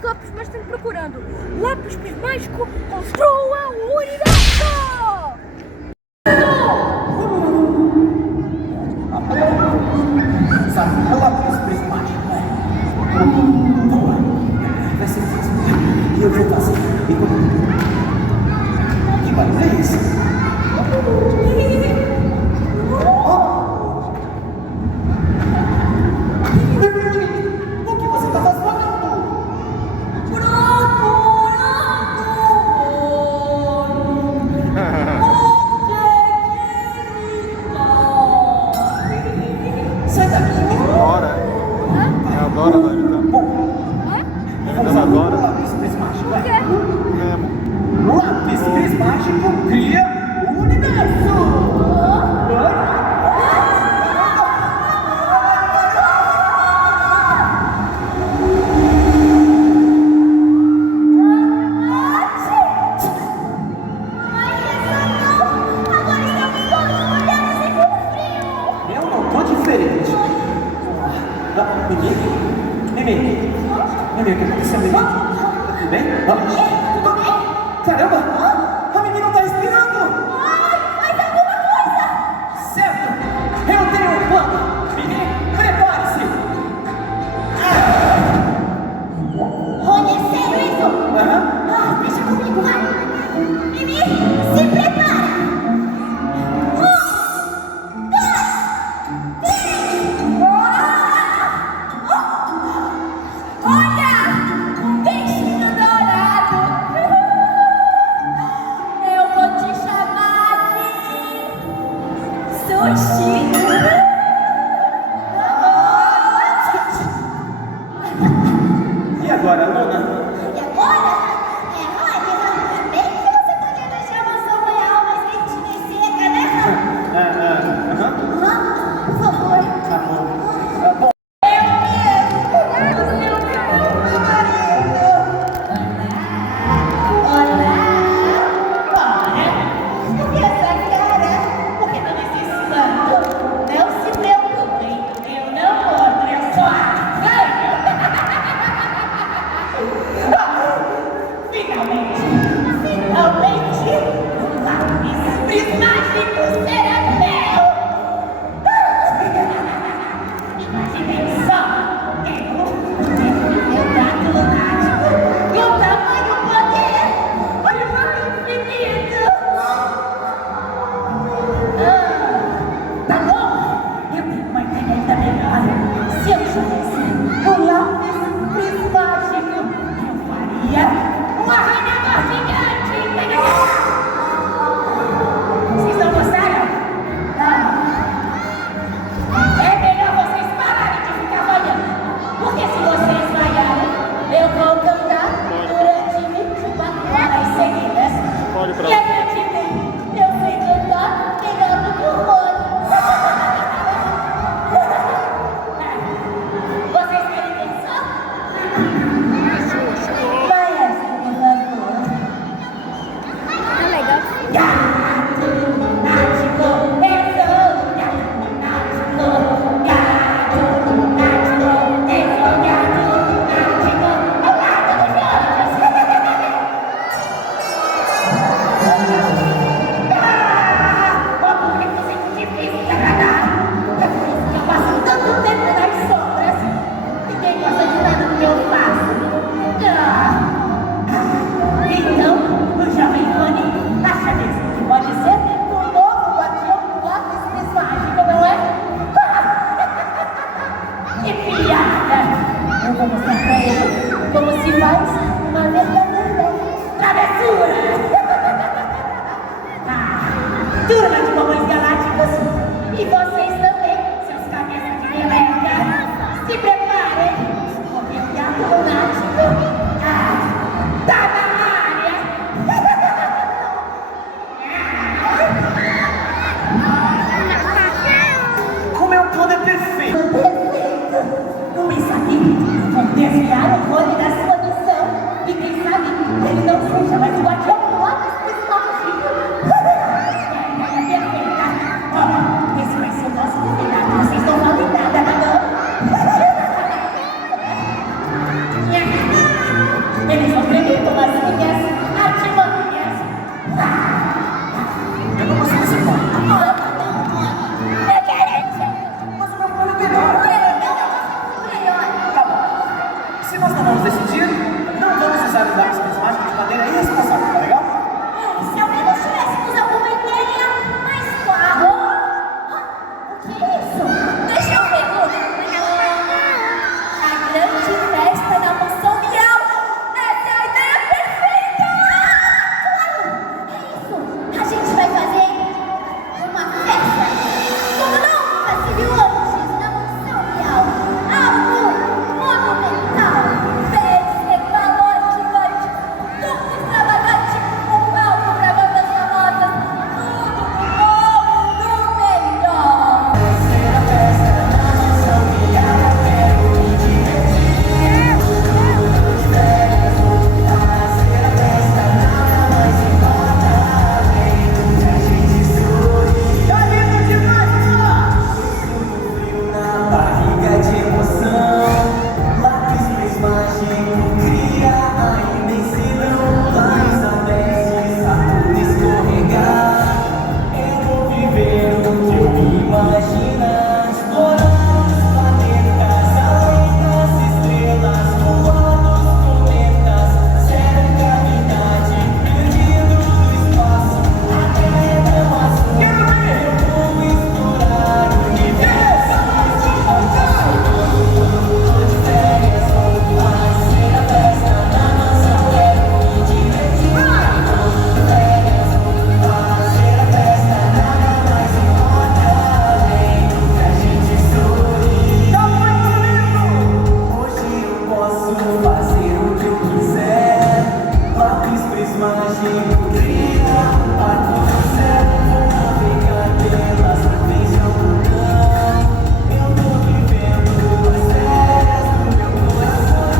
copos, mas estão procurando lápis prismático, construa o universo! Sabe, a lápis prismático. Boa. Vai ser fácil. E eu vou fazer. Que barulho é esse? O que você está fazendo? Sai daqui! Dora. É a Dora da vida. Ela adora. Lápis prismático. Por quê? Mesmo. Lápis prismático cria o universo! Eu não tô diferente. Mimi, o que aconteceu, Mimi? Tá tudo bem? Tudo bem? Caramba, a Mimi não tá respirando. Certo, eu tenho um plano. Mimi, prepare-se. Aham. Deixa comigo, vai! Mimi, se prepara! Olha! Um peixinho dourado! Eu vou te chamar de Sushi! E agora, Luna? E agora? Olha, bem que você podia deixar uma sopa real mais quentinha e seca, né? Aham. Por favor. Tá bom. Bom, Prismático será meu! Imaginem só! Meu gato lunático e o tamanho poder! Olha o infinito! Tá bom! Eu tenho uma ideia ainda melhor! Se eu tivesse o lápis prismático, eu faria um arranhador gigante! Vocês não gostaram? É melhor vocês pararem de ficar falhando. Porque se vocês falharem, eu vou cantar durante 24 horas seguidas. Pode ir pra E lá. acreditem, eu sei cantar melhor do que o Rony. Vocês querem pensar? Maestro, por favor. Tá legal. Gato lunático, eu sou gato lunático. Gato lunático, eu sou gato lunático. Ao lado dos anjos. Como é que você difícil de agradar? É por isso que eu passo tanto tempo nas sombras. Ninguém gosta de nada do que eu faço. Então, o jovem Rony acha mesmo que pode ser o novo guardião do lápis prismático, não é? Que piada! Eu vou mostrar pra ele como se faz uma verdadeira travessura! Turma de mamães galácticos, e vocês também, seus cabeças de meleca, se preparem, porque o gato lunático tá na área! o meu plano é perfeito. Perfeito! Com isso aqui, vou desviar o Rony da sua missão e quem sabe ele não seja mais o guardião do lápis prismático! Perfeita! Ó, esse vai ser o nosso convidado, vocês não valem nada, não? tomazinhas, artimanhas. Eu não consigo ser bom. Eu quero ser. Mas o meu plano é melhor. Melhor. Tá bom. Se nós não vamos decidir, não vamos usar os lápis prismáticos de maneira irresponsável, tá legal? Se ao menos tivéssemos alguma ideia mais clara. O que é isso? Deixa eu ver, a grande festa da mansão Miau. Essa é a ideia perfeita! Claro! É isso! A gente vai fazer uma festa. Como nunca se viu antes na mansão Miau. Algo monumental. Festa ecvalógicas. Tudo extravagante. Um palco pra bandas famosas. Tudo do bom, do melhor. Barriga de emoção, lápis prismático cria a imensidão. Lápis aberto, Saturno escorregar. Eu vou viver o que eu imaginar. Explorar os planetas, além das estrelas, voando os cometas. Zero gravidade, perdido do espaço. A terra é um azul. Eu vou explorar o universo. Hoje eu posso fazer o que eu quiser. Lápis prismático cria um arco no céu. Vou navegar pelas nuvens de algodão. Eu tô vivendo as férias do meu coração.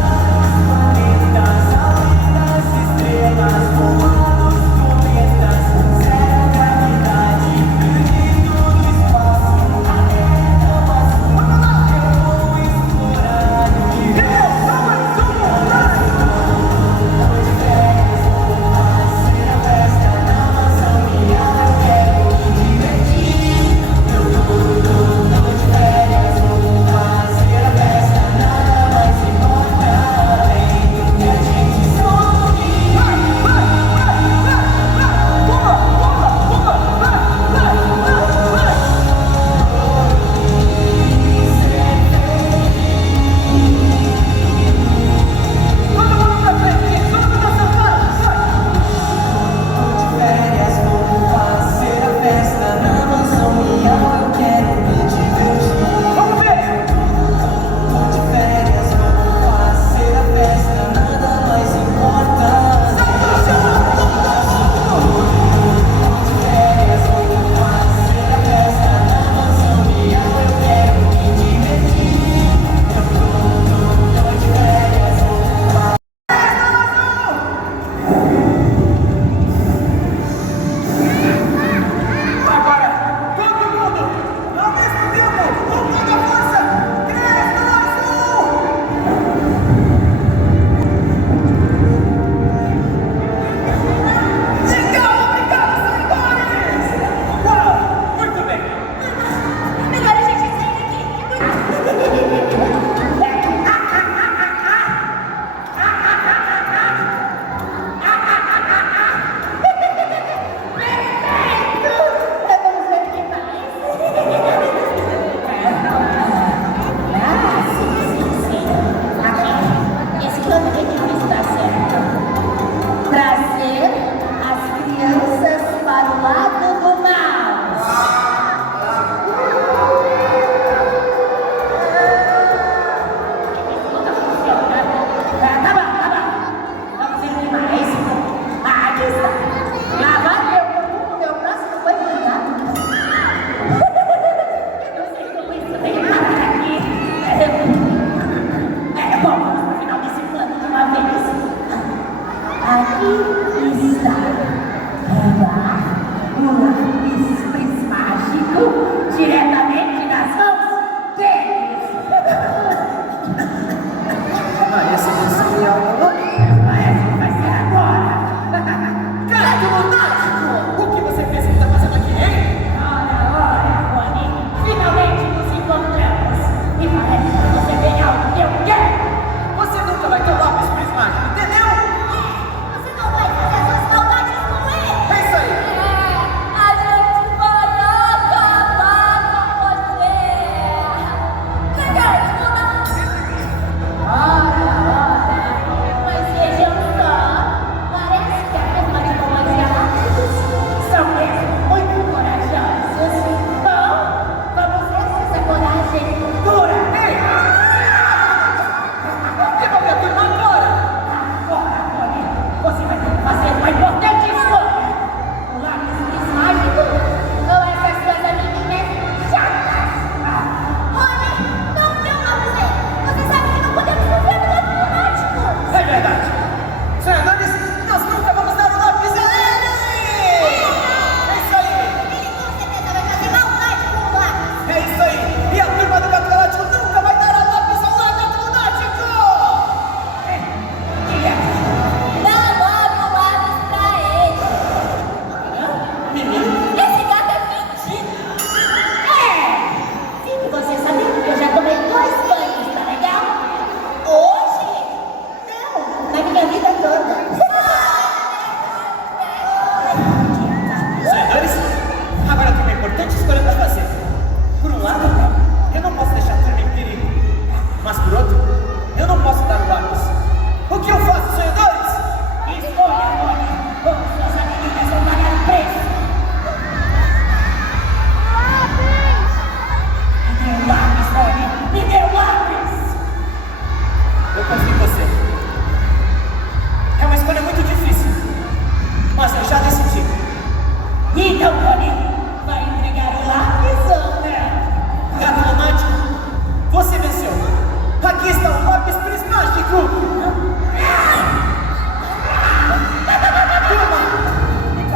Planetas, além das estrelas, voando os cometas. Zero gravidade, perdido no espaço. A terra é um azul. Eu vou explorar o universo. Férias, vou fazer a festa na mansão Miau. Eu quero me divertir. Vamos ver! Tô de férias, vou fazer a festa, nada mais importa. Tô de férias, vou fazer a festa na mansão Miau. Eu quero me divertir. Tô de férias, vou fazer. Agora, todo mundo, ao mesmo tempo, com toda a força, Cristo Azul! Legal, obrigado, senhores! Uau, muito bem! Melhor a gente sair daqui. Perfeito! Vamos ver o que mais. Sim. Aqui. Esse plano que está certo. Trazer as crianças para o lado do mal. Tá bom. Vamos ver o que mais. Aqui está. Lavar meu próximo banho de gato. Eu não sei como isso veio parar aqui. Bom, vamos pro final desse plano de uma vez. Aqui está. Levar o lápis prismático diretamente nas mãos deles. Essa mansão Miau. Parece que vai ser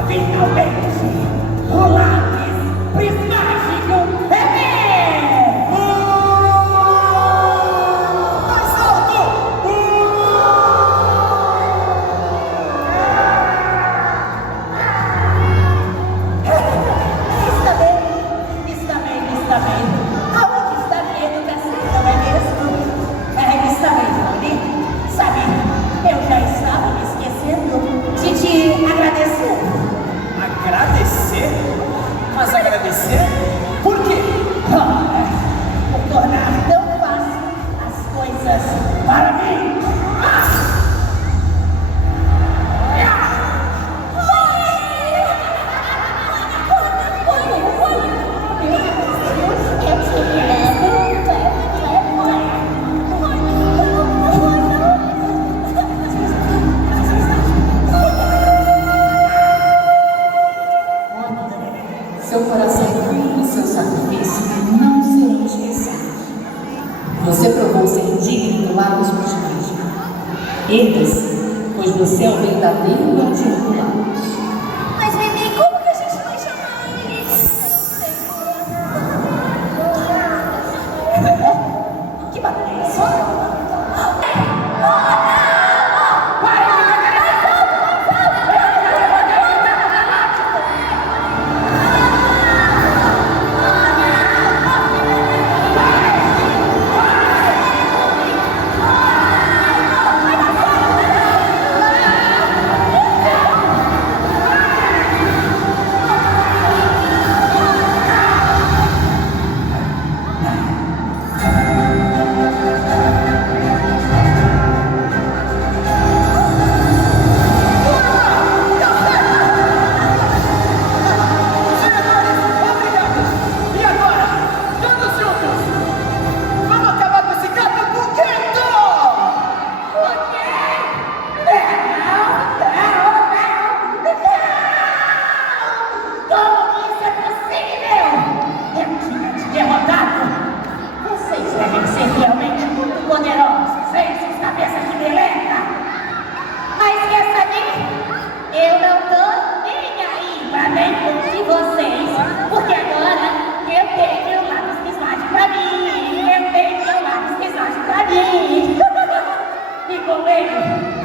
Finalmente, o lápis prismático é meu! Mais alto! Está bem. Aonde está minha educação, não é mesmo? Está bem, Tony. Sabe, eu já estava me esquecendo de te agradecer. Agradecer? Mas agradecer? Por quê? Por tornar tão fácil as coisas para mim. Seu coração puro e seu sacrifício não serão esquecidos. Você provou ser digno do Lagos Prismático. Erga-se, pois você é o verdadeiro guardião do Lagos. Mas, Neném, como que a gente vai chamar ele? Que barulho é isso?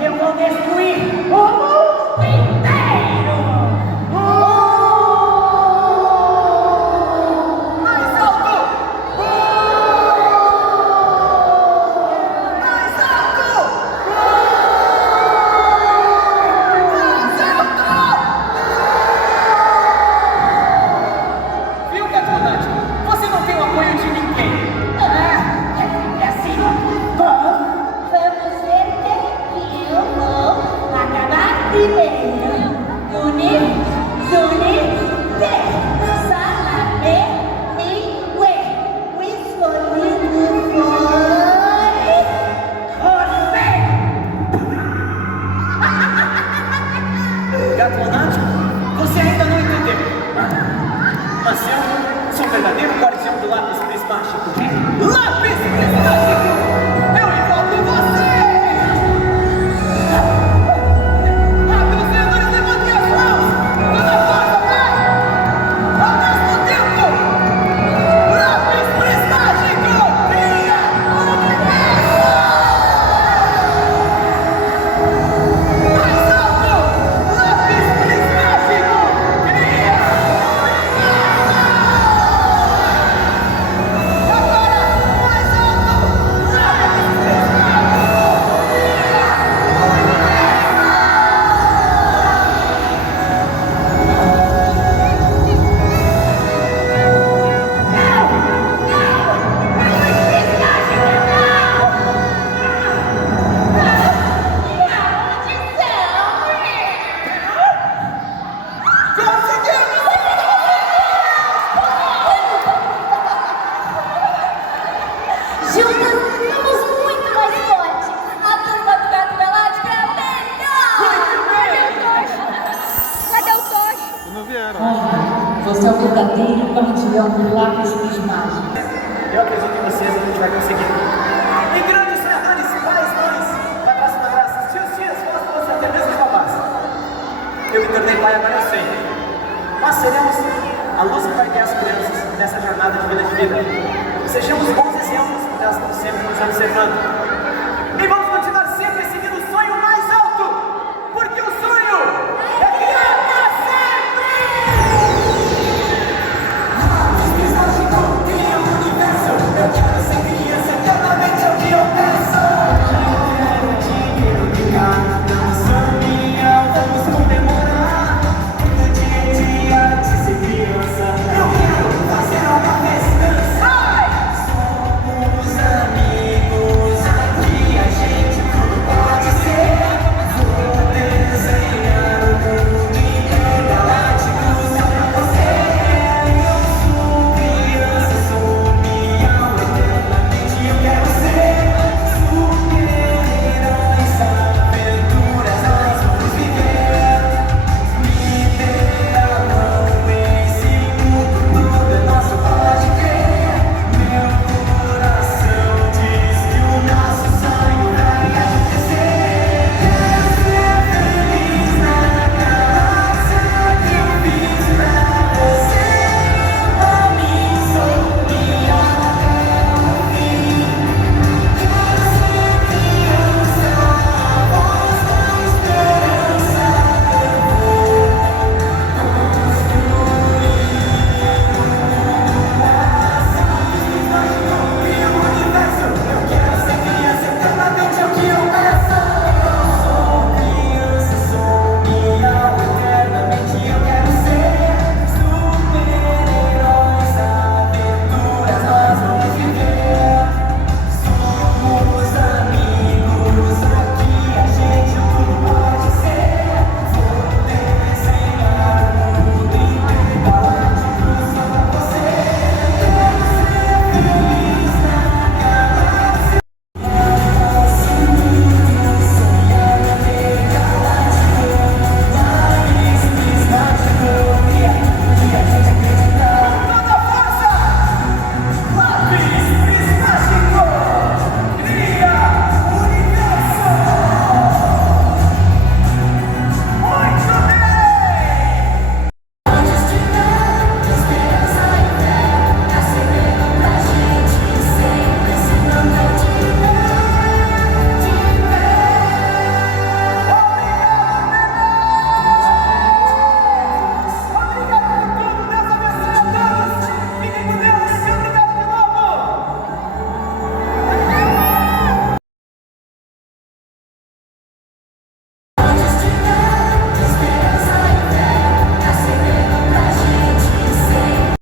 Eu vou destruir o mundo inteiro! Mais alto! Mais alto! Mais alto! Viu, Gatonante? Você não tem o apoio de ninguém. É assim. Bom, vamos ver quem que eu vou acabar primeiro. Zuni, te, salame, mi, ue. O escolhido foi... você! Gatonante, você ainda não entendeu. Mas eu sou o verdadeiro guardião do lápis prismático. Lápis prismático! Eu envolvo você! Rápido, senhores, levantem as mãos! Toda força, vai! Ao mesmo tempo! Lápis prismático! Cria o universo! Mais alto! Lápis prismático! Cria o universo! Agora, mais alto! Lápis Juntas, somos muito mais fortes. A turma do Gato Galáctico é a melhor. Cadê o Tocha? Não vieram. Você é o verdadeiro guardião do Lagos Prismático. Eu acredito em vocês, a gente vai conseguir. E grandes ferrares, pais, mães, Nós seremos a luz que vai guiar as crianças nessa jornada de vida. Sejamos bons exemplos, porque elas estão sempre nos observando.